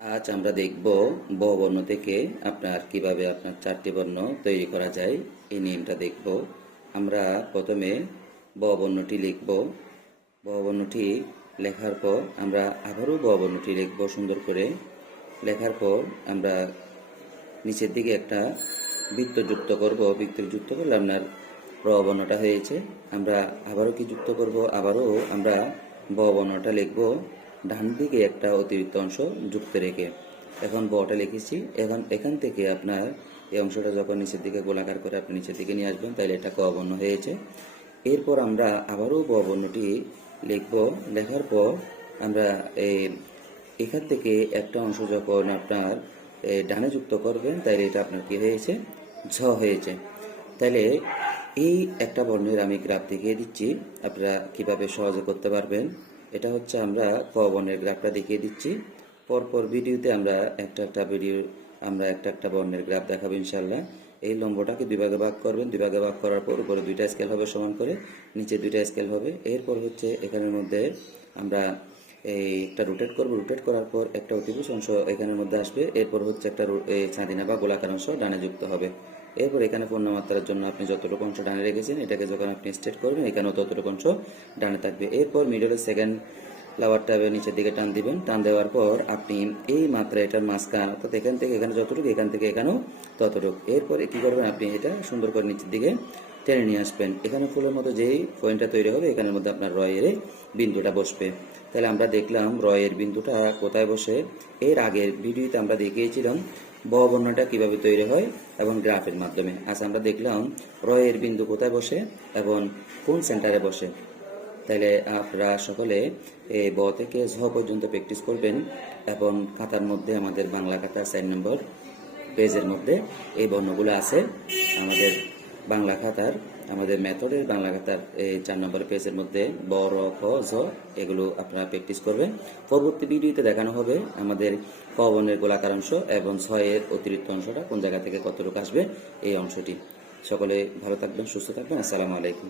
আজ আমরা দেখব ব বর্ণ থেকে আপনার কিভাবে আপনার চারটি বর্ণ তৈরি করা যায় এই নিয়মটা দেখব। আমরা প্রথমে ব বর্ণটি লিখব। ব বর্ণটি লেখার পর আমরা আবারও ব বর্ণটি লিখব সুন্দর করে। লেখার পর আমরা নিচের দিকে একটা বৃত্ত যুক্ত করব। বৃত্ত যুক্ত করলে আপনার র বর্ণটা হয়েছে। আমরা আবারও কি যুক্ত করব, আবারও আমরা ব বর্ণটা লিখব ডান দিকে একটা অতিরিক্ত অংশ যুক্ত রেখে। এখন বটা লিখেছি। এখন এখান থেকে আপনার এই অংশটা যখন নিচের দিকে গোলাকার করে আপনি নিচের দিকে নিয়ে আসবেন, তাহলে এটা ক বর্ণ হয়েছে। এরপর আমরা আবারও ব বর্ণটি লিখব। লেখার পর আমরা এখান থেকে একটা অংশ যখন আপনার ডানে যুক্ত করবেন, তাইলে এটা আপনার কি হয়েছে, ঝ হয়েছে। তাহলে এই একটা বর্ণের আমি গ্রাফ দেখিয়ে দিচ্ছি, আপনারা কিভাবে সহজে করতে পারবেন। এটা হচ্ছে আমরা ক বর্ণের গ্রাফটা দেখিয়ে দিচ্ছি। পরপর ভিডিওতে আমরা একটা একটা বর্ণের গ্রাফ দেখাবো ইনশাল্লাহ। এই লম্বটাকে দুই ভাগে ভাগ করবেন। দুই ভাগে ভাগ করার পর উপরে দুইটা স্কেল হবে সমান করে, নিচে দুইটা স্কেল হবে। এরপর হচ্ছে এখানের মধ্যে আমরা একটা রোটেট করব। রোটেট করার পর একটা অতিভুজ অংশ এখানের মধ্যে আসবে। এরপর হচ্ছে একটা ছাঁদিনা বা গোলাকার অংশ ডানে যুক্ত হবে। এরপর এখানে পূর্ণমাত্রার জন্য আপনি যতটুকু অংশ ডানে রেখেছেন, এটাকে যখন আপনি স্ট্রেট করবেন, এখানেও ততটুকু অংশ ডানে থাকবে। এরপর মিডলের সেকেন্ড লাভারটা নিচের দিকে টান দিবেন। টান দেওয়ার পর আপনি এই মাত্রা এটার মাঝখান, অর্থাৎ এখান থেকে এখানে যতটুকু, এখান থেকে এখানেও ততটুকু। এরপর কি করবেন, আপনি এটা সুন্দর করে নিচের দিকে টেনে নিয়ে আসবেন। এখানে ফুলের মতো যেই পয়েন্টটা তৈরি হবে, এখানের মধ্যে আপনার রয়ের বিন্দুটা বসবে। তাহলে আমরা দেখলাম রয়ের বিন্দুটা কোথায় বসে। এর আগের ভিডিওতে আমরা দেখিয়েছিলাম ব বর্ণটা কিভাবে তৈরি হয় এবং গ্রাফের মাধ্যমে। আজ আমরা দেখলাম রয়ের বিন্দু কোথায় বসে এবং কোন সেন্টারে বসে। তাহলে আপনারা সকলে ব থেকে ঝ পর্যন্ত প্র্যাকটিস করবেন এবং খাতার মধ্যে, আমাদের বাংলা খাতার 4 নম্বর পেজের মধ্যে এই বর্ণগুলো আছে। আমাদের বাংলা খাতার, আমাদের মেথডের বাংলা খাতার এই 4 নম্বর পেজের মধ্যে ব, র, ক, ঝ এগুলো আপনারা প্র্যাকটিস করবেন। পরবর্তী ভিডিওতে দেখানো হবে আমাদের ক বর্ণের গোলাকার অংশ এবং ঝ এর অতিরিক্ত অংশটা কোন জায়গা থেকে কতটুকু আসবে এই অংশটি। সকলে ভালো থাকবেন, সুস্থ থাকবেন। আসসালামু আলাইকুম।